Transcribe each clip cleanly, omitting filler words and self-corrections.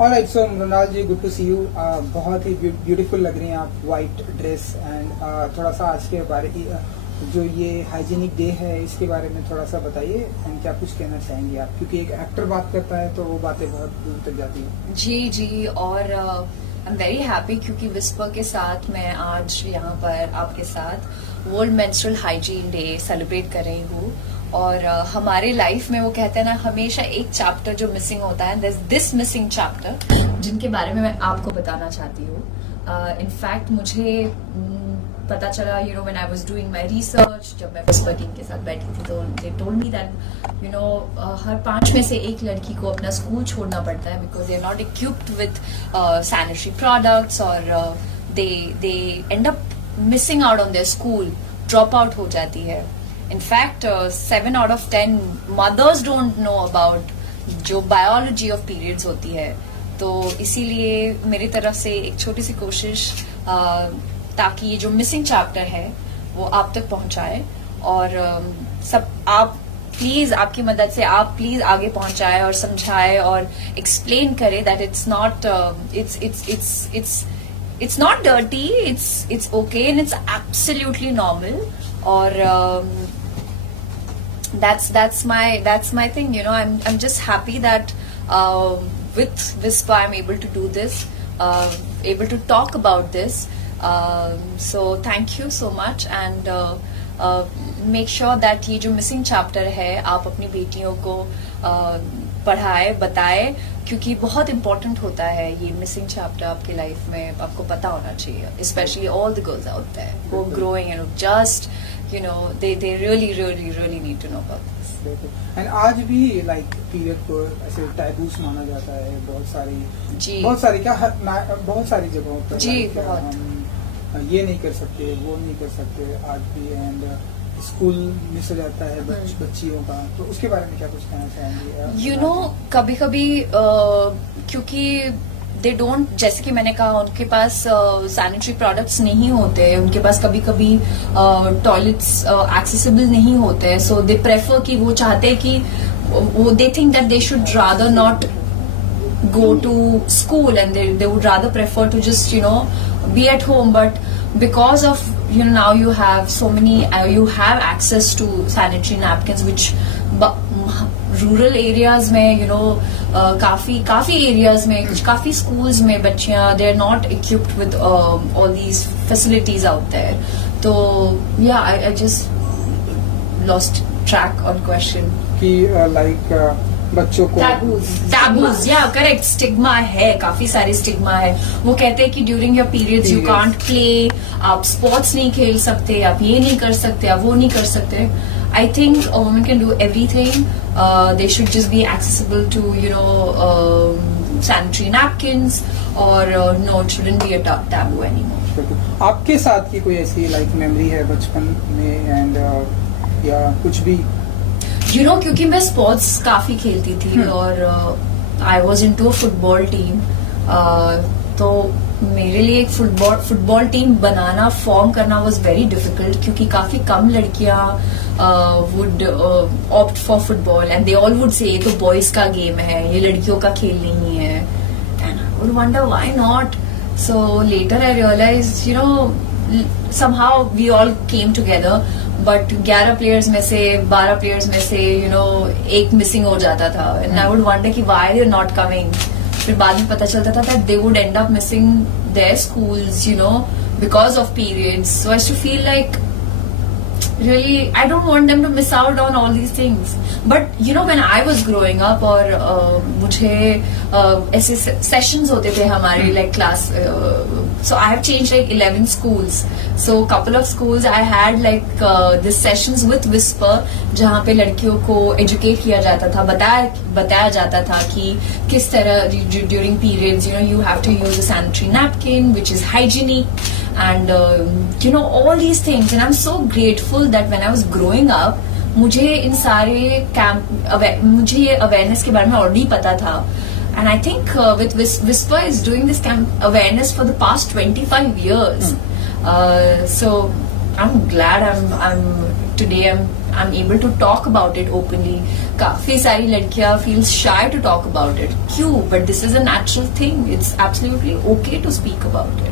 Alright, so Mrinal ji, good to see you. बहुत ही beautiful लग रही हैं आप, वाइट ड्रेस एंड थोड़ा सा आज के बारे जो ये हाइजीनिक डे है इसके बारे में थोड़ा सा बताइए एंड क्या कुछ कहना चाहेंगे आप, क्योंकि एक एक्टर बात करता है तो वो बातें बहुत दूर तक जाती हैं। जी और आई एम वेरी हैप्पी क्योंकि विस्पर के साथ मैं आज यहाँ पर आपके साथ world menstrual hygiene day celebrate कर रही हूँ। और हमारे लाइफ में वो कहते हैं ना, हमेशा एक चैप्टर जो मिसिंग होता है, दिस मिसिंग चैप्टर, जिनके बारे में मैं आपको बताना चाहती हूँ। इनफैक्ट मुझे पता चला, you know, when I was doing my research, जब मैं विस्पर टीम के साथ बैठी थी, तो they told me that, you know, हर 5 में से एक लड़की को अपना स्कूल छोड़ना पड़ता है because they are not equipped with sanitary products, और they end up missing out on their school, drop out हो जाती है। In fact 7 out of 10 mothers don't know about जो बायोलॉजी ऑफ पीरियड्स होती है। तो इसीलिए मेरी तरफ से एक छोटी सी कोशिश, ताकि ये जो मिसिंग चैप्टर है वो आप तक पहुंचाए, और सब आप प्लीज, आपकी मदद से आप प्लीज आगे पहुंचाए और समझाए और एक्सप्लेन करें that it's not it's not dirty, it's okay and it's absolutely normal. और that's my thing, you know. I'm just happy that with Whisper I'm able to do this, able to talk about this. So thank you so much, and make sure that ये जो missing chapter है आप अपनी बेटियों को पढ़ाए, बताए, क्योंकि बहुत इम्पोर्टेंट होता है ये मिसिंग चैप्टर आपकी लाइफ में, आपको पता होना चाहिए, especially all the girls out there who are growing and just, you know, they really need to know about this. And आज भी लाइक पीरियड को ऐसे टैबूस माना जाता है बहुत सारी बहुत सारी जगहों पर जी, बहुत ये नहीं कर सकते, वो नहीं कर सकते आज भी, एंड स्कूल मिस हो जाता है बच्चियों का, तो उसके बारे में क्या कुछ कहना चाहेंगे? यू नो, कभी कभी क्योंकि दे डोंट, जैसे कि मैंने कहा, उनके पास सैनिटरी प्रोडक्ट्स नहीं होते, उनके पास कभी कभी टॉयलेट्स एक्सेसिबल नहीं होते, सो दे प्रेफर कि वो चाहते हैं कि वो they think that they should rather not go to school, and they would rather prefer to just, you know, be at home. But because of, you know, now you have so many, you have access to sanitary napkins, which rural areas में, you know, काफी areas में, काफी schools में बच्चियां, they're not equipped with all these facilities out there. So yeah, I just lost track on question. कि like बच्चों को taboos, या करेक्ट, स्टिग्मा है, काफी सारी स्टिग्मा है। वो कहते हैं कि during your periods you can't play, आप स्पोर्ट्स नहीं खेल सकते, आप ये नहीं कर सकते, आप वो नहीं कर सकते। I think a woman can do everything, they should just be accessible to, you know, sanitary napkins, और no, it shouldn't be a taboo anymore. आपके साथ की कोई ऐसी लाइक मेमोरी है बचपन में एंड या कुछ भी? यू नो, क्योंकि मैं स्पोर्ट्स काफी खेलती थी और I was into a football team, तो मेरे लिए एक फुटबॉल टीम बनाना, फॉर्म करना वॉज वेरी डिफिकल्ट, क्योंकि काफी कम लड़कियां would opt for football, and they all would say ये तो बॉयज का गेम है, ये लड़कियों का खेल नहीं है, and I would wonder why not. So later I realize, you know, somehow we all came together, but 11 players में से 12 प्लेयर्स में से, यू नो, एक मिसिंग हो जाता था, एंड आई वुड वंडर कि why they are not coming. फिर बाद में पता चलता था that they would end up missing their schools, you know, because of periods. So I used to feel like really, I don't want them to miss out on all these things. But you know, when I was growing up, और मुझे ऐसे sessions होते थे हमारे, like class, so I have changed like 11 schools. So couple of schools I had like this sessions with Whisper, जहाँ पे लड़कियों को educate किया जाता था, बताया जाता था कि किस तरह during periods, you know, you have to use a sanitary napkin which is hygienic, and you know, all these things. And I'm so grateful that when I was growing up, मुझे इन सारे कैंप, मुझे ये awareness के बारे में already पता था, and I think with Whisper is doing this camp awareness for the past 25 years. So I'm glad I'm today I'm I am able to talk about it openly. काफी सारी लड़कियां feel shy to talk about it. क्यों? But this is a natural thing. It's absolutely okay to speak about it.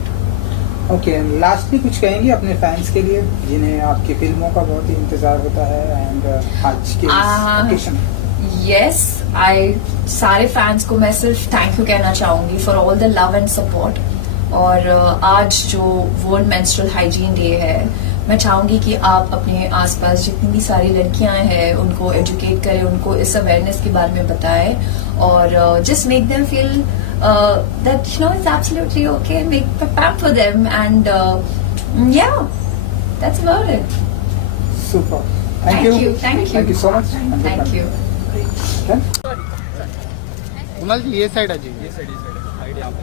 Okay, lastly कुछ कहेंगे अपने fans के लिए जिन्हें आपकी फिल्मों का बहुत ही इंतजार होता है एंड आज के ओकेशन? यस, आई सारे फैंस को मैं सिर्फ थैंक यू कहना चाहूंगी for all the love and support. और आज जो वर्ल्ड मेंस्ट्रुअल हाइजीन डे है, मैं चाहूंगी कि आप अपने आसपास जितनी भी सारी लड़कियां हैं उनको एजुकेट करें, उनको इस अवेयरनेस के बारे में बताएं और just make them feel that it's absolutely okay. Make a pamper them and yeah, that's about it. Super. Thank you. Thank you so much. Thank you. Okay. Kunal ji ये साइड आ जाइए. ये साइड यहाँ पे.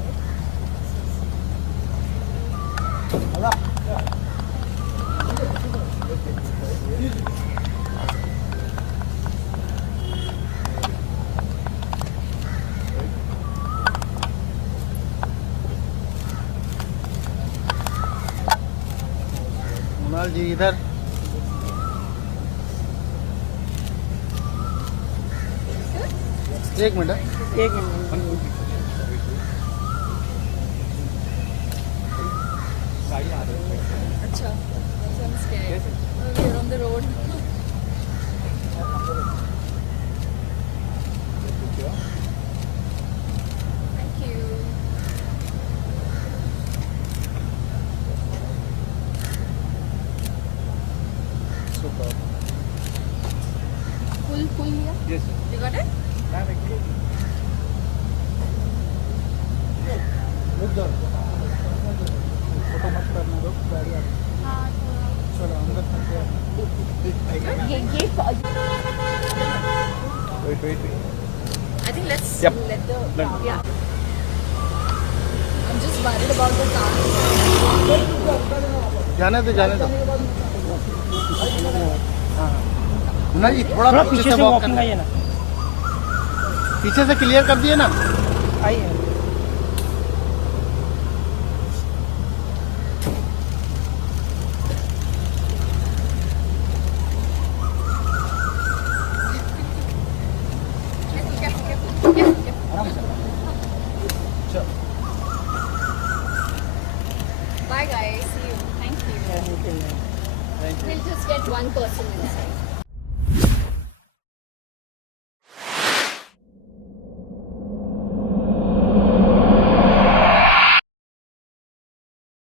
कुणाल जी इधर. एक मिनट. अच्छा, I'm scared. We're on the road. Thank you. Super. Full लिया? Yes, sir. You got it? Photo मत करना दो, गाड़ी आ रही है. हाँ. चलो अंदर तक. Wait. I think let's Yep. let the Let- yeah. I'm just worried about the car. जाने दो. कुणाल जी थोड़ा पीछे से वॉक वॉकिंग आइए ना. पीछे से क्लियर कर दिए ना. आइए. Bye guys. See you. Thank you. We'll just get one person inside.